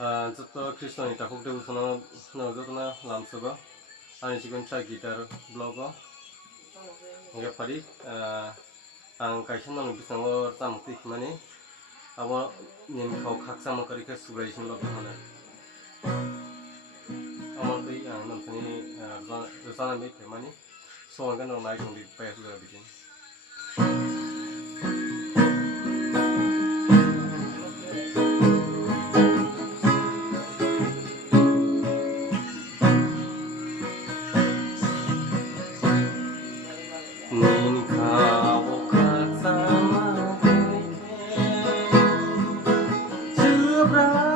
Joto Krishna ni takuk de usana no joto na lamsogo ani sikon cha gitar blogo nge pari ang kaisa nang bisango tamti mani abo nim khau khaksa ma kari ka subration lo bhana amon tei ang nam thani rosana me mani so ang no nai kong di pa su ga bikin Hãy subscribe